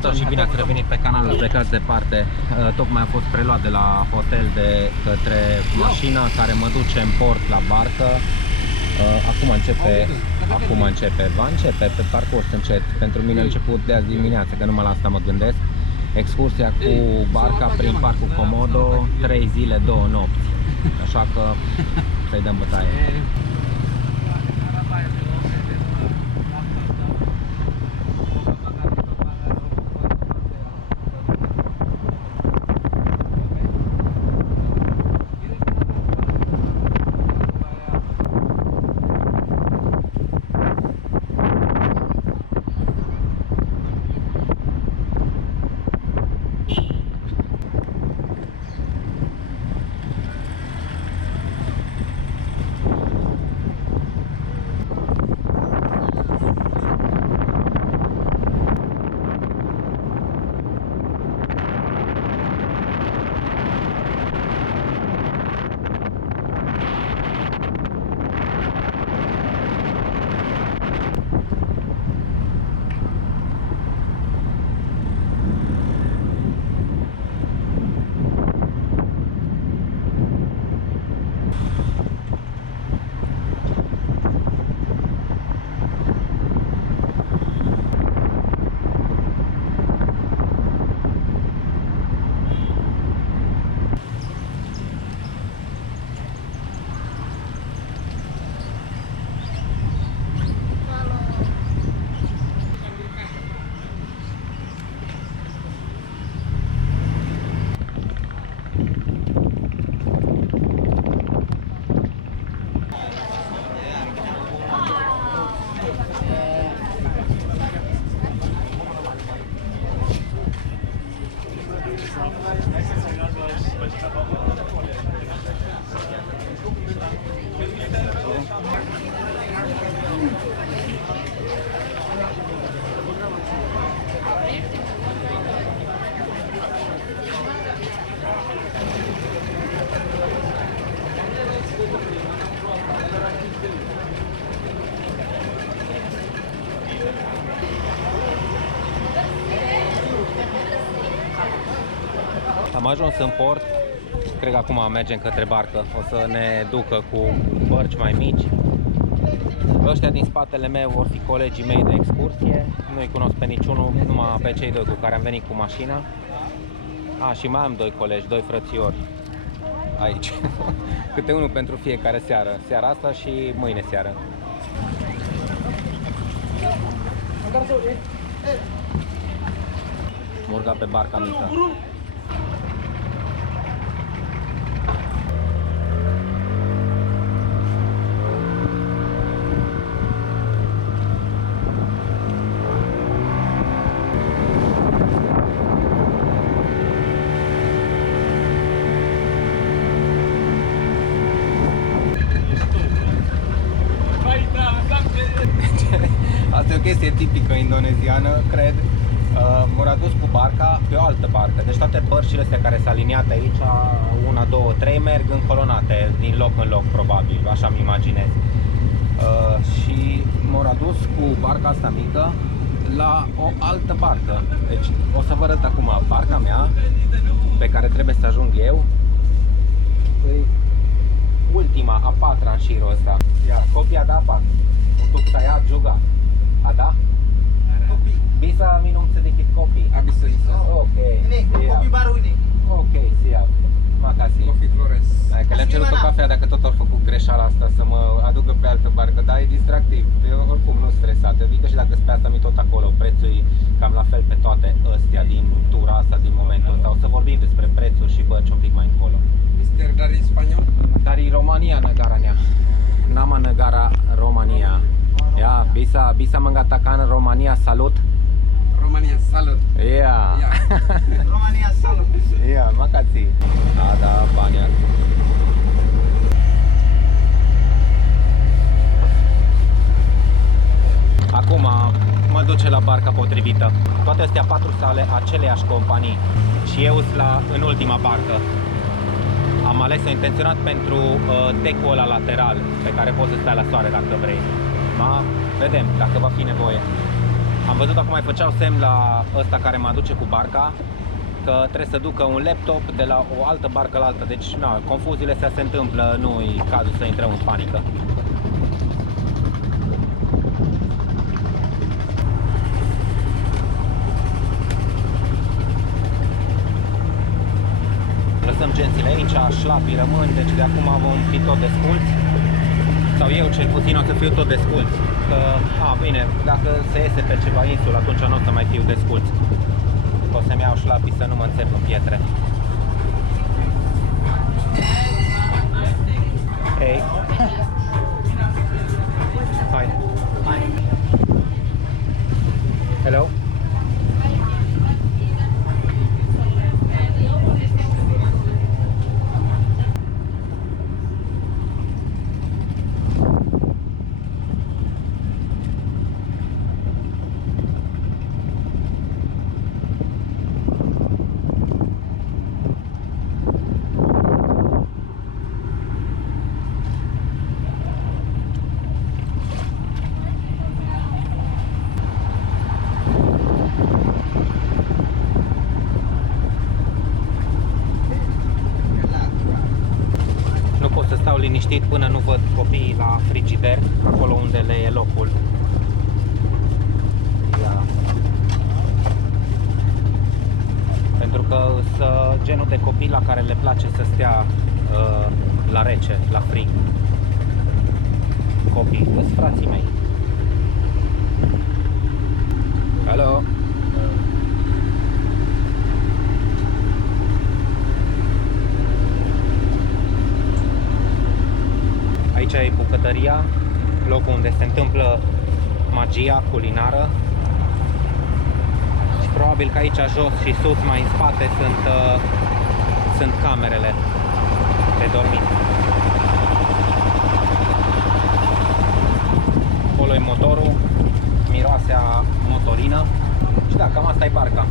Salutări și bine ați revenit pe canalul Plecați Departe. Tocmai a fost preluat de la hotel de către mașina care mă duce în port la barcă. Acum începe, va începe pe parcurs încet. Pentru mine a început de azi dimineață, că numai la asta mă gândesc. Excursia cu barca prin parcul Comodo, 3 zile, 2 nopți. Așa că să-i dăm bătaie. Am ajuns în port, cred că acum mergem către barcă, o să ne ducă cu bărci mai mici. Ăștia din spatele meu vor fi colegii mei de excursie, nu-i cunosc pe niciunul, numai pe cei doi cu care am venit cu mașina. Și mai am doi colegi, doi frățiori aici, câte unul pentru fiecare seară, seara asta și mâine seară. Am urcat pe barca mică. Asta e o chestie tipică indoneziană, cred. M-au adus cu barca pe o altă barcă. Deci toate bărcile astea care s-au aliniat aici, 1, 2, 3, merg încolonate din loc în loc, probabil, așa mi imaginez. Și m-au adus cu barca asta mică la o altă barcă. Deci o să vă arăt acum barca mea pe care trebuie să ajung eu. E ultima, a patra în șirul ăsta. Ia, copia de apa. Untuk saya juga. Ada? Kopi. Bisa minum sedikit kopi? Bisa. Ok. Ini kopi baru ini. Ok, siap. Makasih. Kopi Flores. Hai că le-am cerut o cafea dacă tot au făcut greșeala asta să mă aducă pe altă barcă, dar e distractiv. Eu oricum nu stresat. Adică și dacă pe asta mi tot acolo, prețul e cam la fel pe toate astea din tura asta, din momentul ăsta. O să vorbim despre prețuri și bărci un pic mai încolo. Mister dari Spanyol. Dari Romania negaranya. Nama negara Romania. Ya, bisa mengatakan Romania salut. Romania salut. Iya. Romania salut. Iya, makasih. Ada banyak. Acum mă duce la barca potrivită. Toate astea 4 sale aceleiași companii și eu sunt în ultima barcă. Am ales-o intenționat pentru decul ăla lateral pe care poți să stai la soare dacă vrei. Da? Vedem dacă va fi nevoie. Am văzut acum mai făceau semn la ăsta care mă aduce cu barca că trebuie să ducă un laptop de la o altă barcă la alta. Deci, na, confuziile astea se întâmplă, nu-i cazul să intrăm în panică. Lăsăm gențile aici, șlapii rămân, deci de acum vom fi tot desculți. Sau eu cel puțin o să fiu tot desculți. Că, bine, dacă se iese pe ceva insul, atunci nu o să mai fiu desculți. O să-mi iau șlapii să nu mă înțep în pietre. Hey. Hi. Hi. Hello. Liniștit până nu văd copiii la frigider, acolo unde le e locul. Ia. Pentru că sunt genul de copii la care le place să stea la rece, la frig. Copii, sunt frații mei. Hello. Aici e bucătăria, locul unde se întâmplă magia culinară. Și probabil că aici jos și sus, mai în spate, sunt camerele de dormit. Acolo e motorul, miroase a motorină. Și da, cam asta e barca.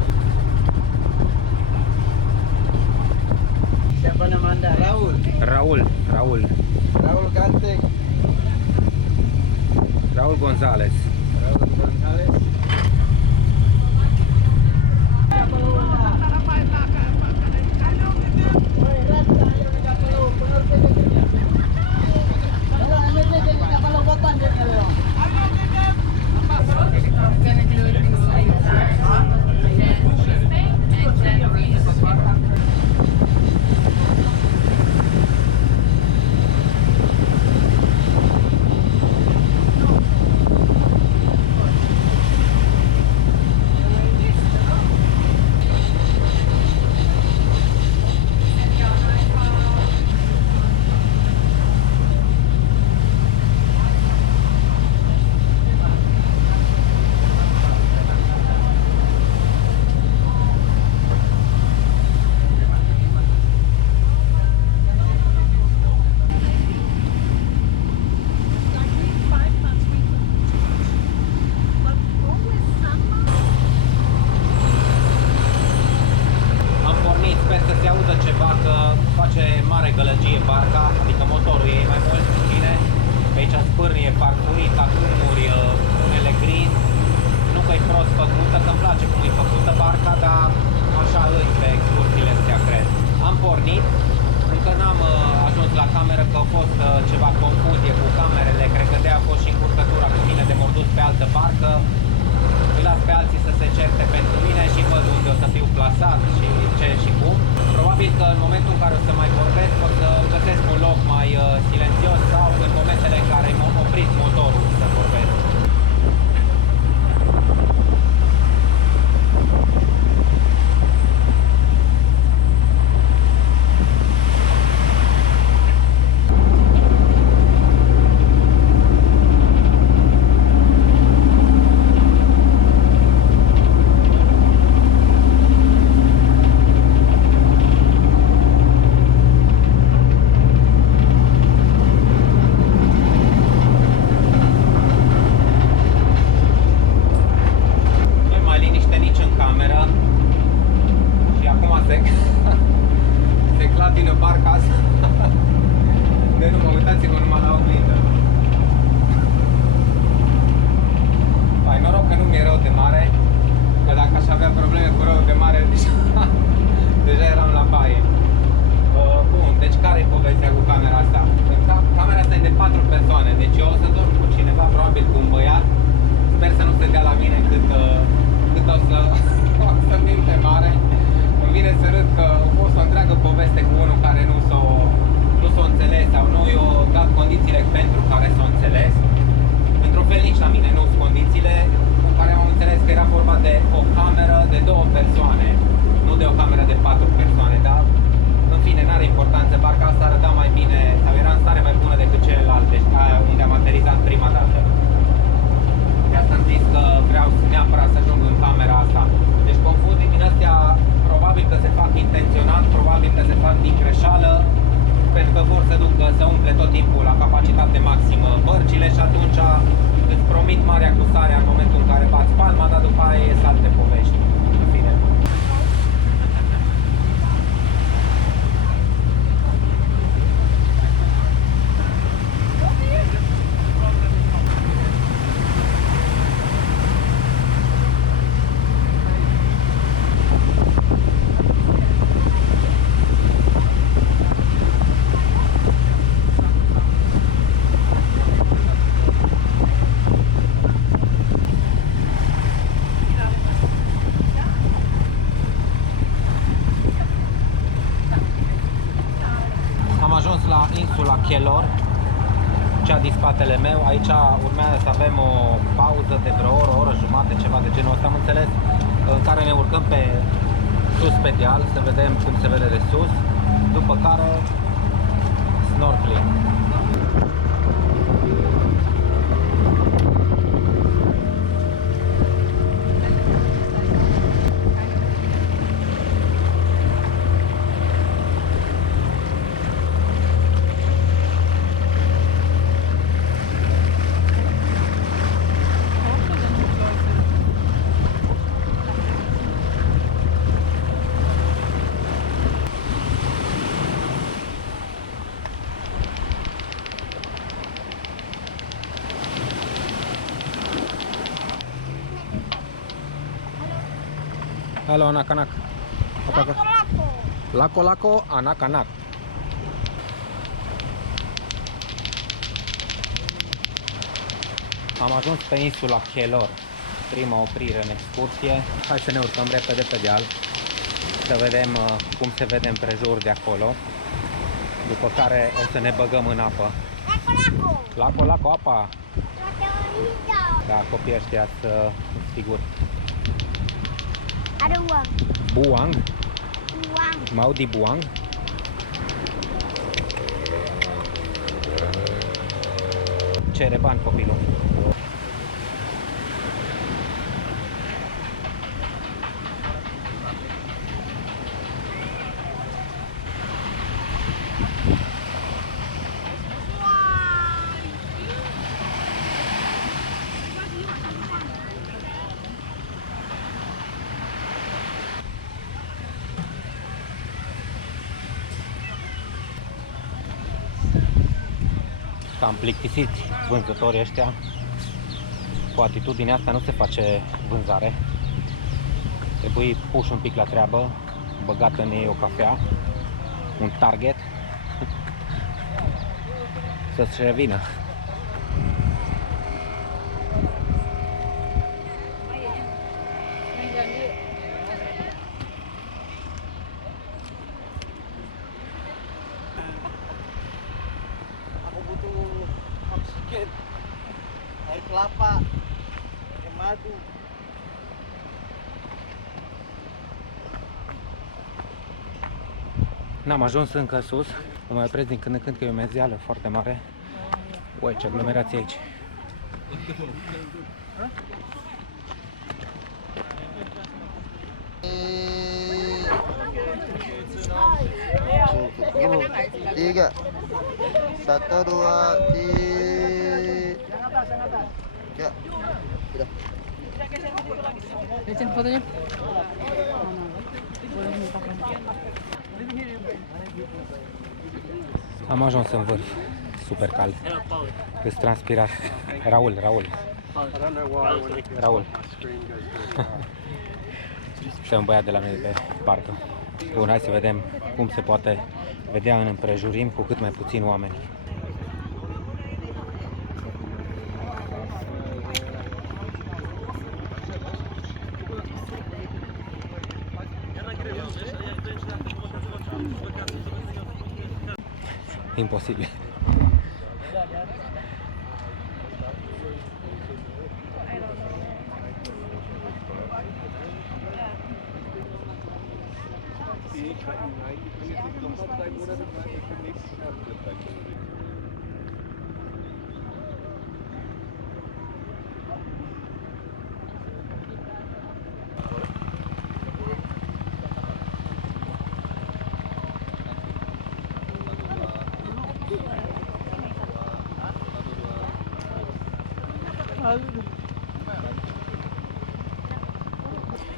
Siapa nama anda? Raul. Raul Gante. Raul González. Raul González. rău de mare, că dacă aș avea probleme cu răul de mare, deja eram la baie. Bun, deci care e povestea cu camera asta? Camera asta e de 4 persoane, deci eu o să dorm cu cineva, probabil cu un băiat. Sper să nu se dea la mine cât o să vin pe mare. Îmi vine să râd că a fost o întreagă poveste cu unul care nu s-o înțeles sau nu i-a dat condițiile pentru care s-o înțeles. Într-un fel nici la mine nu sunt condițiile cu care am înțeles că era vorba de o cameră de 2 persoane, nu de o cameră de 4 persoane, dar în fine, n-are importanță, parcă asta arăta mai bine sau era în stare mai bună decât celelalte, unde am aterizat prima dată. De asta am zis că vreau neapărat să ajung în camera asta. Deci confuzii din astea probabil că se fac intenționat, probabil că se fac din greșeală, pentru că vor să ducă să umple tot timpul la capacitate maximă bărcile și atunci îți promit marea cu sarea în momentul în care bați palma, dar după aia ies alte povești. În fine. La insula Chelor, cea din spatele meu. Aici urmează să avem o pauză de vreo oră jumătate, ceva de genul ăsta, am înțeles, în care ne urcăm pe sus pe deal, să vedem cum se vede de sus, după care snorkeling. Halo anak-anak. Apa Lako-lako anak-anak. Am ajuns pe insula Chelor, prima oprire în excursie. Hai să ne urcăm repede pe deal, să vedem cum se vede împrejur de acolo. După care o să ne băgăm în apă. Lako-lako apa. Da, copiii ăștia sunt siguri. Ada uang. Buang? Uang. Mau dibuang? Cere bani copilul. Cam plictisiți vânzătorii ăștia. Cu atitudinea asta nu se face vânzare. Trebuie puși un pic la treabă, băgat în ei o cafea, un target, să-ți revină. Air kelapa, air madu. N-am ajuns încă sus, mă mai opresc din când în când că e o mezeală foarte mare. Uai, ce aglomerație aici! Tiga, 1, 2, 3. Ya, sudah. Lihat fotonya. Am ajuns în vârf, super cald, îți transpirat. Raul, Raul. Și un băiat de la noi de pe parcă. Bun, hai să vedem cum se poate vedea în împrejurim cu cât mai puțini oameni. Imposibil.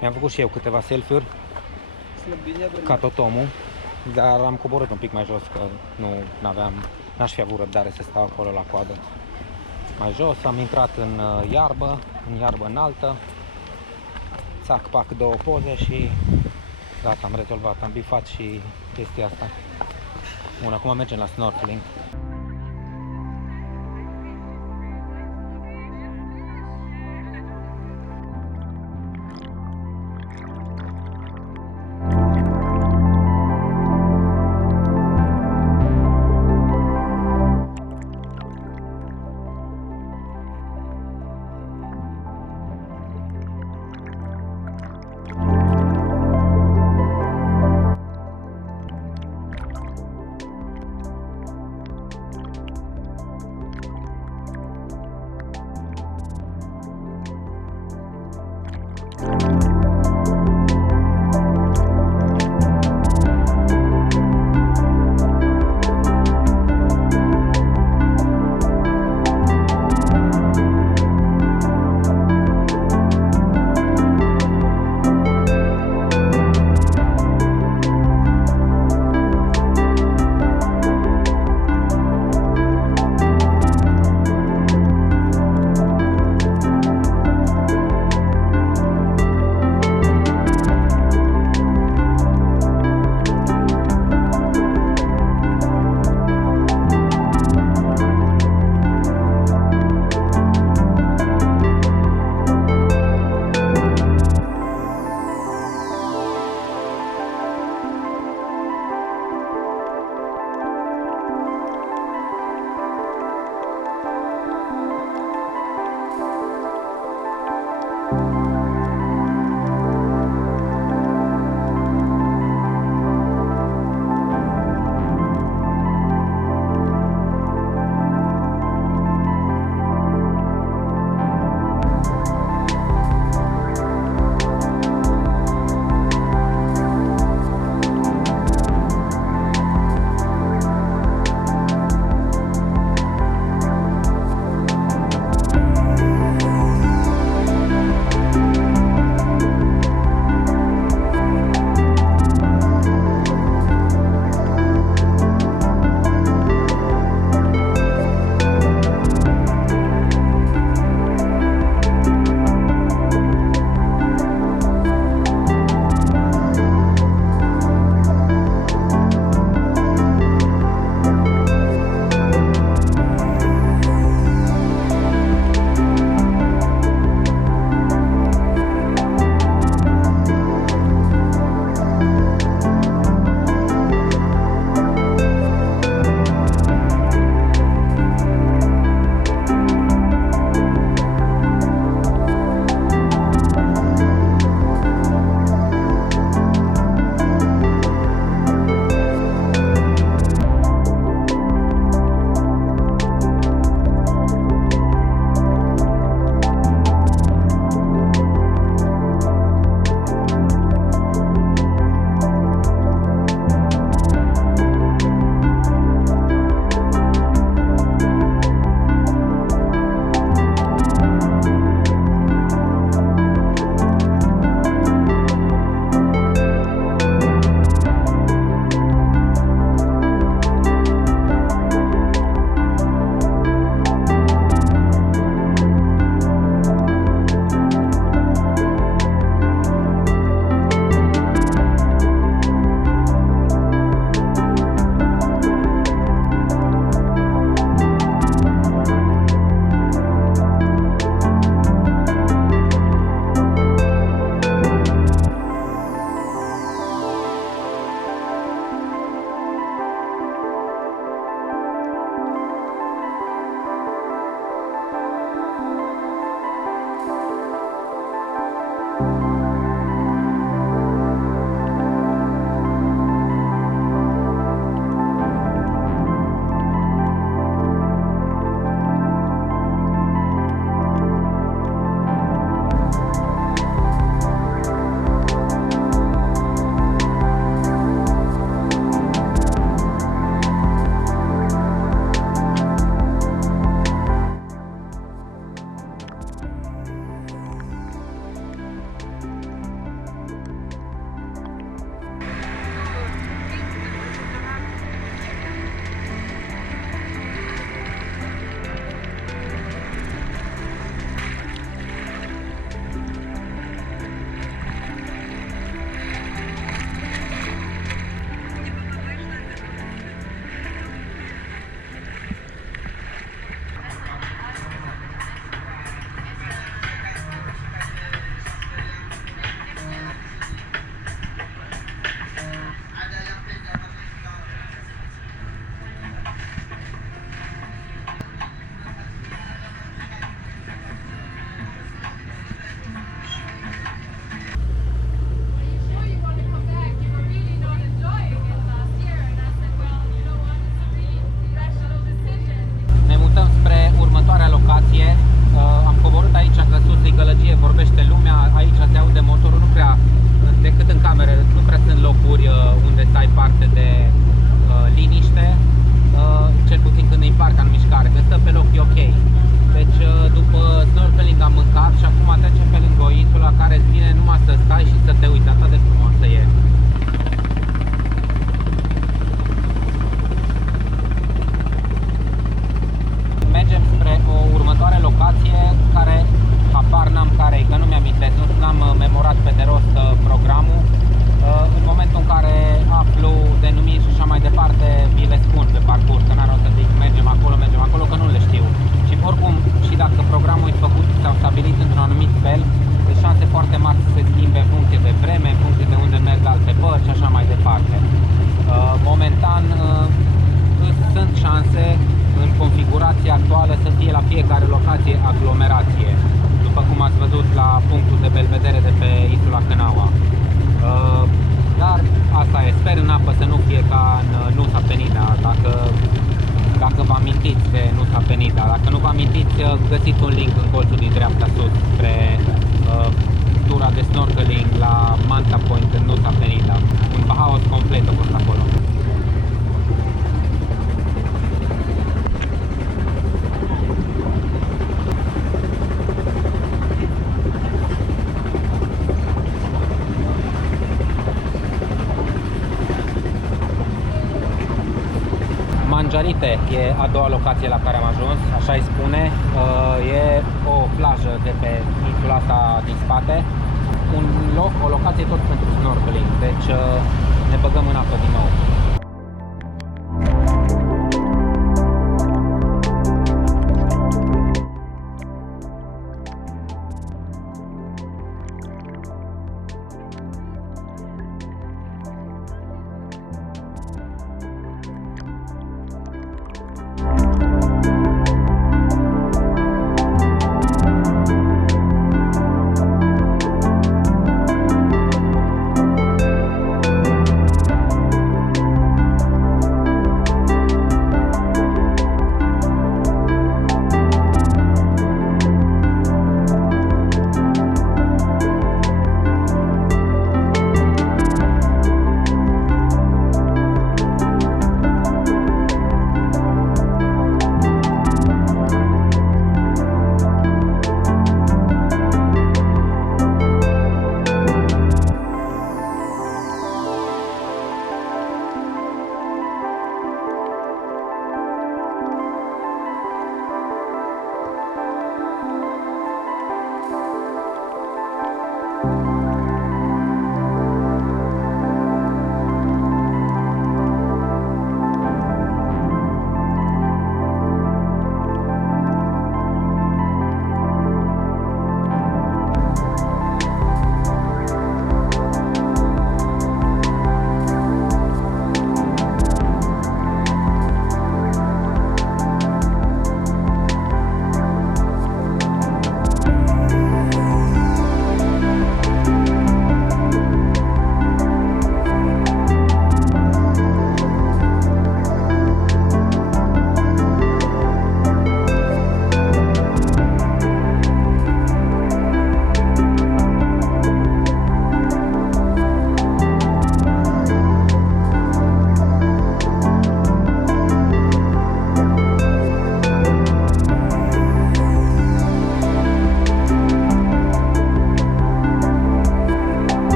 Mi-am făcut și eu câteva selfie-uri, ca tot omul, dar am coborât un pic mai jos, că n-aș fi avut răbdare să stau acolo la coadă. Mai jos, am intrat în iarbă înaltă, țac, pac, 2 poze și gata, am rezolvat, am bifat și chestia asta. Bun, acum mergem la snorkeling. vă amintiți, găsiți un link în colțul din dreapta sus spre tura de snorkeling la Manta Point în Nusa Penida. Un Bahaos complet a fost acolo. Mangiarite e a doua locație la care am ajuns, așa îi spune. E o plajă de pe insula asta din spate. Un loc, o locație tot pentru snorkeling, deci ne băgăm în apă din nou.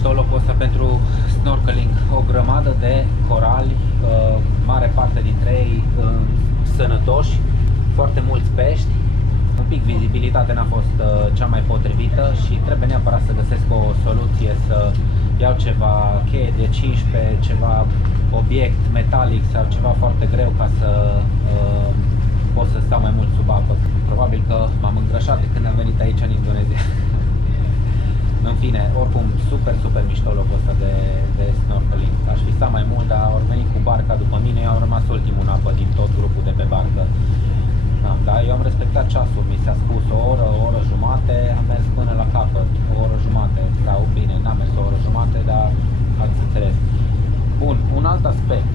mișto locul ăsta pentru snorkeling. O grămadă de corali, mare parte dintre ei sănătoși, foarte mulți pești. Un pic vizibilitatea n-a fost cea mai potrivită și trebuie neapărat să găsesc o soluție, să iau ceva cheie de 15, ceva obiect metalic sau ceva foarte greu ca să pot să stau mai mult sub apă. Probabil că m-am îngrășat de când am venit aici în Indonezia. În fine, oricum, super mișto locul ăsta de snorkeling. Aș fi stat mai mult, dar au venit cu barca după mine, eu am rămas ultimul în apă din tot grupul de pe barcă. Da, eu am respectat ceasul, mi s-a spus o oră jumate, am mers până la capăt, o oră jumate. Da, bine, n-am mers o oră jumate, dar ați înțeles. Bun, un alt aspect.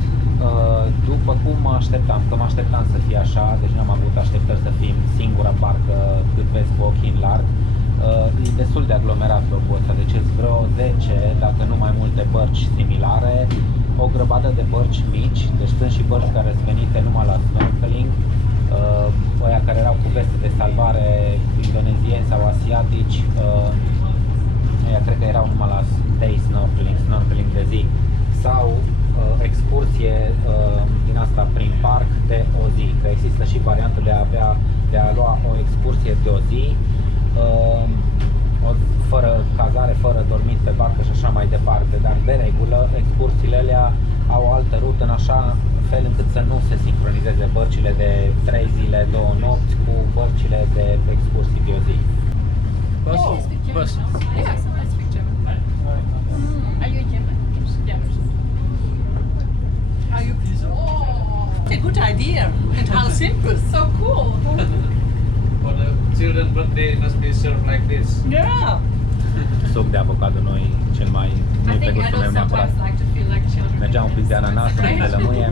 După cum mă așteptam, că mă așteptam să fie așa, deci n-am avut așteptări să fim singura barcă cât vezi cu ochii în larg. E destul de aglomerat locul ăsta, deci sunt vreo 10, dacă nu mai multe bărci similare, o grămadă de bărci mici, deci sunt și bărci care sunt venite numai la snorkeling, ăia care erau cu veste de salvare indonezieni sau asiatici, ăia cred că erau numai la day snorkeling de zi, sau excursie din asta prin parc de o zi, că există și varianta de a lua o excursie de o zi, fără cazare, fără dormit pe barcă și așa mai departe, dar de regulă excursiile alea au o altă rută în așa fel încât să nu se sincronizeze bărcile de 3 zile, 2 nopți cu bărcile de excursii de o zi. Bus? Bus. Yeah, I speak German. Are you German? Yeah. Are you? Oh, A good idea. And how simple. so cool. For the children's birthday, it must be served like this. Yeah. Suc de avocado noi cel mai I pe think gustul meu adults neapărat. sometimes like to feel like children. Mergea un pic de ananas, un pic de lămâie,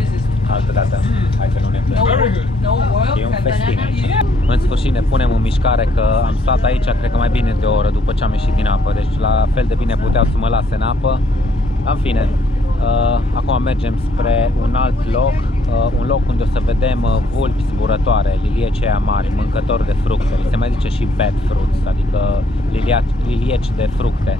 This is altă dată, hai că nu ne no, plângem. no work. E un festin aici. Yeah. În sfârșit ne punem în mișcare, că am stat aici, cred că mai bine de o oră după ce am ieșit din apă, deci la fel de bine puteau să mă lase în apă. În fine, acum mergem spre un alt loc, un loc unde o să vedem vulpi zburătoare, lilieci aia mari, mâncători de fructe. Se mai zice și bed fruits, adică lilieci de fructe.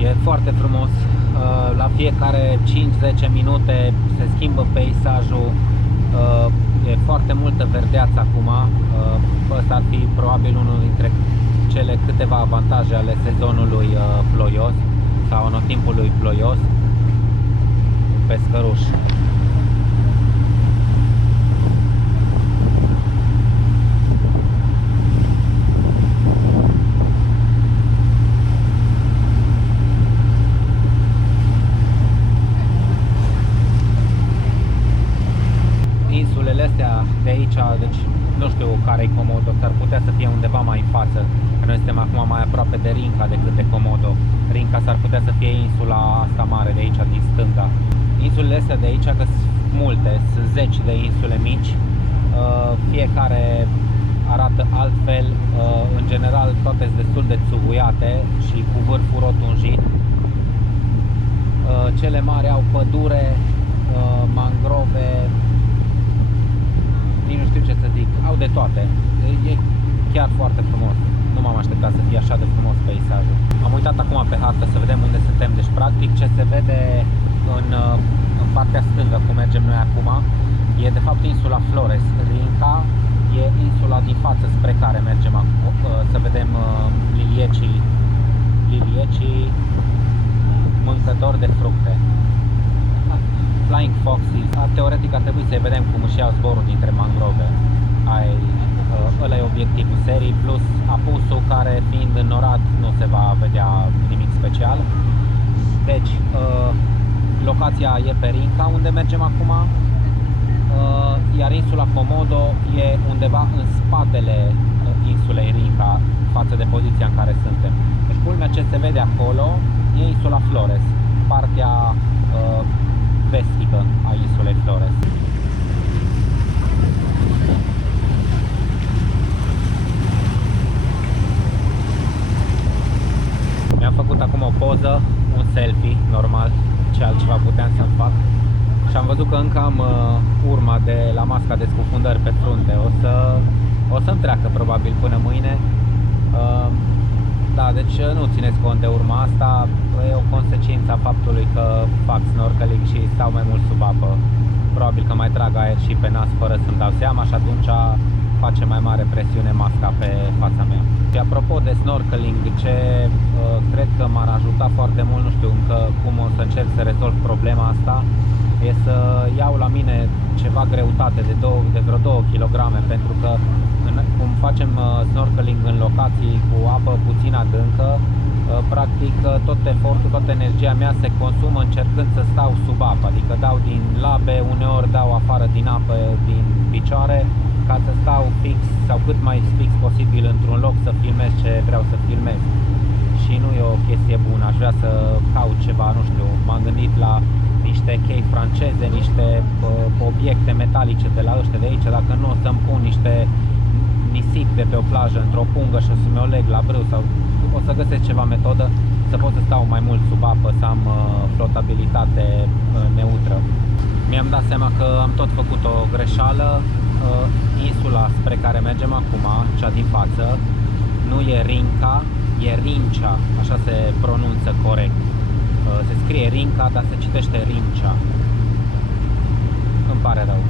E foarte frumos, la fiecare 5-10 minute se schimbă peisajul, e foarte multă verdeață acum, ăsta ar fi probabil unul dintre cele câteva avantaje ale sezonului ploios sau anotimpului ploios, pescăruș. Insulele astea de aici, deci nu știu care e Komodo, ar putea să fie undeva mai în față, că noi suntem acum mai aproape de Rinca decât de Komodo. Rinca s-ar putea să fie insula asta mare de aici, din stânga. Insulele astea de aici, că sunt multe, sunt 10 de insule mici, fiecare arată altfel, în general toate sunt destul de țuguiate și cu vârful rotunjit. Cele mari au pădure, mangrove, nici nu știu ce să zic, au de toate. E chiar foarte frumos. Nu m-am așteptat să fie așa de frumos peisajul. Am uitat acum pe hartă să vedem unde suntem. Deci practic ce se vede în partea stângă, cum mergem noi acum, e de fapt insula Flores. Rinca e insula din față spre care mergem acum, să vedem liliecii mâncători de fructe. Flying Foxes. Teoretic ar trebui să-i vedem cum își iau zborul dintre mangrove. Ăla e obiectivul serii, plus apusul care fiind înnorat nu se va vedea nimic special. Deci, locația e pe Rinca, unde mergem acum. iar insula Komodo e undeva în spatele insulei Rinca față de poziția în care suntem. Deci culmea ce se vede acolo e insula Flores, partea vestică a insulei Flores. Mi-am făcut acum o poză, un selfie, normal, ce altceva puteam să-mi fac. Și am văzut că încă am urma de la masca de scufundări pe frunte. O să-mi treacă probabil până mâine. Da, deci nu țineți cont de urma asta. E o consecință a faptului că fac snorkeling și stau mai mult sub apă. Probabil că mai trag aer și pe nas fără să-mi dau seama și atunci face mai mare presiune masca pe fața mea. Și apropo de snorkeling, ce cred că m-ar ajuta foarte mult, nu știu încă cum o să încerc să rezolv problema asta, e să iau la mine ceva greutate de vreo 2 kg, pentru că cum facem snorkeling în locații cu apă puțin adâncă, practic tot efortul, toată energia mea se consumă încercând să stau sub apă, adică dau din labe, uneori dau afară din apă, din picioare, ca să stau fix sau cât mai fix posibil într-un loc să filmez ce vreau să filmez. Și nu e o chestie bună, aș vrea să caut ceva, nu știu, m-am gândit la niște chei franceze, niște obiecte metalice de la ăștia de aici, dacă nu o să-mi pun niște nisip de pe o plajă într-o pungă și o să-mi o leg la brâu sau o să găsesc ceva metodă să pot să stau mai mult sub apă, să am flotabilitate neutră. Mi-am dat seama că am tot făcut o greșeală. Insula spre care mergem acum, cea din față, nu e Rinca, e Rincea, așa se pronunță corect. Se scrie Rinca, dar se citește Rincea. Îmi pare rău.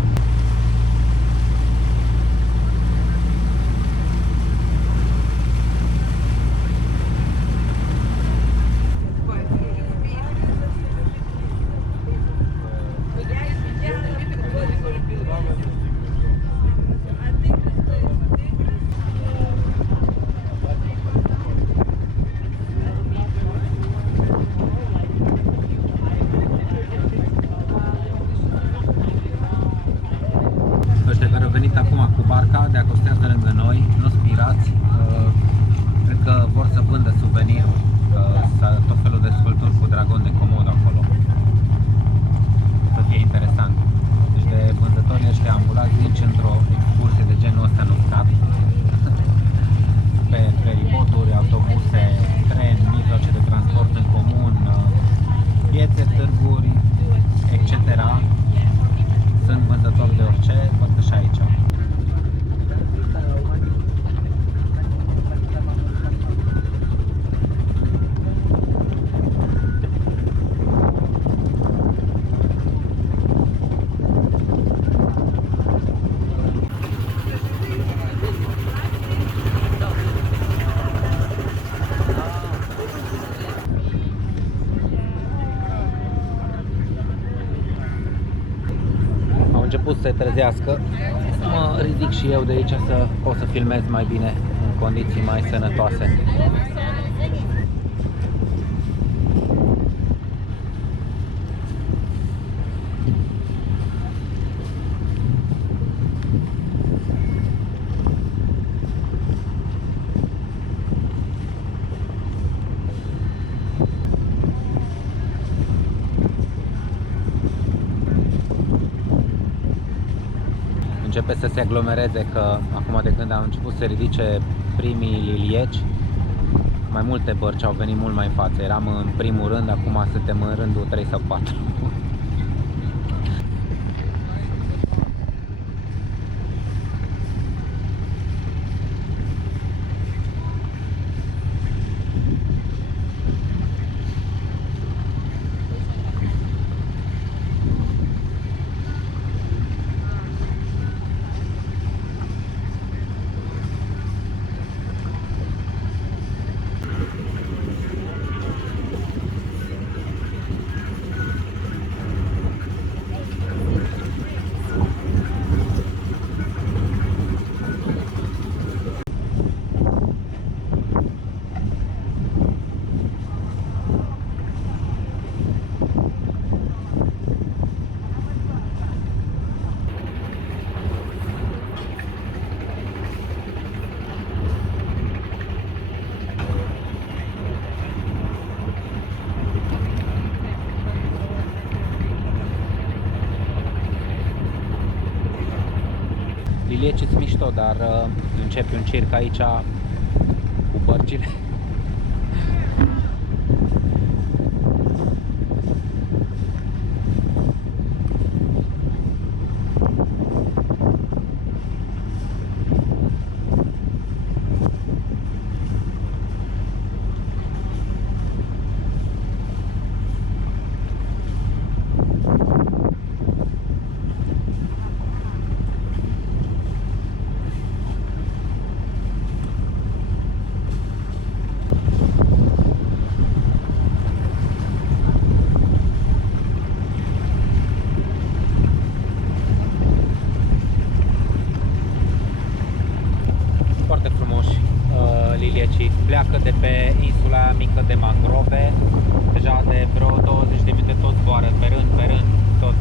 Acum cu barca de acostează lângă noi, nu spirați, cred că vor să vândă suveniruri, tot felul de sculpturi cu dragon de Komodo acolo. Să fie interesant. Deci de vânzătorii ăștia ambulați nici într-o excursie de genul ăsta nu scap. Pe feriboturi, autobuse, tren, mijloace de transport în comun, piețe, târguri, etc. Sunt vânzători de orice, văd că și aici. Început să se trezească, mă ridic și eu de aici să pot să filmez mai bine în condiții mai sănătoase. Începe să se aglomereze, că acum de când am început să ridice primii lilieci, mai multe bărci au venit mult mai în față. Eram în primul rând, acum suntem în rândul 3 sau 4. Lilieci sunt mișto, dar începe un circ aici cu bărcile. Foarte frumoși liliecii. Pleacă de pe insula mică de mangrove. Deja de vreo 20 de minute tot zboară pe rând, tot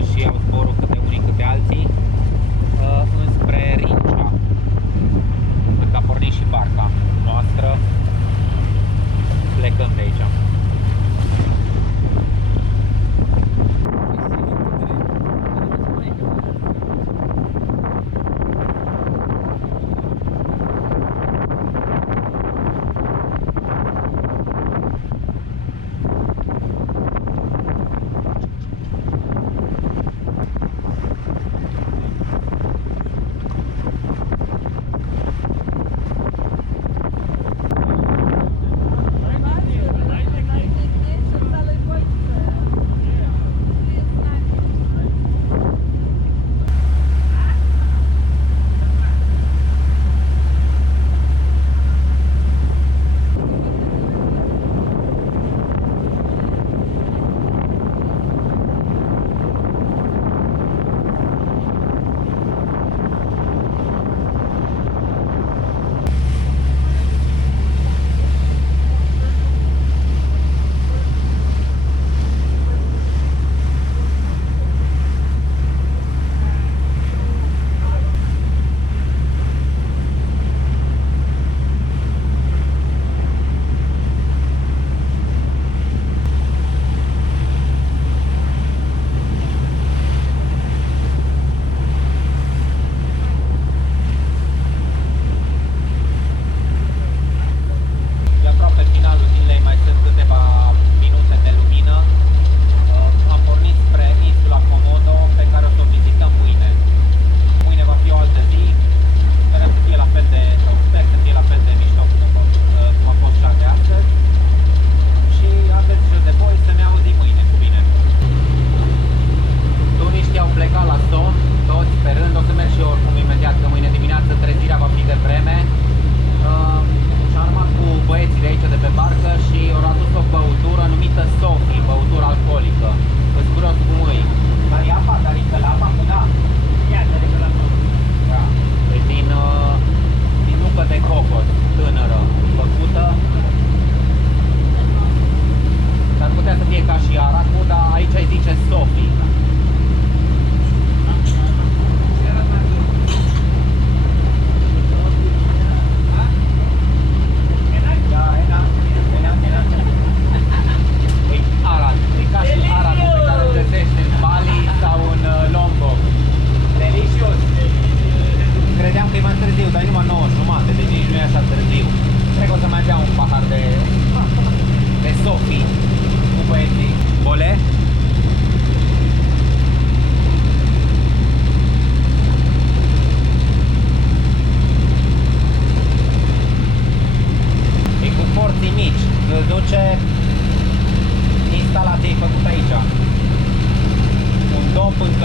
își iau zborul câte unii câte alții înspre Rincea. Cred că a pornit și barca noastră. Plecăm de aici.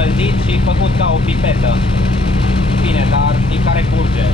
încălzit și făcut ca o pipetă. Bine, dar din care curge.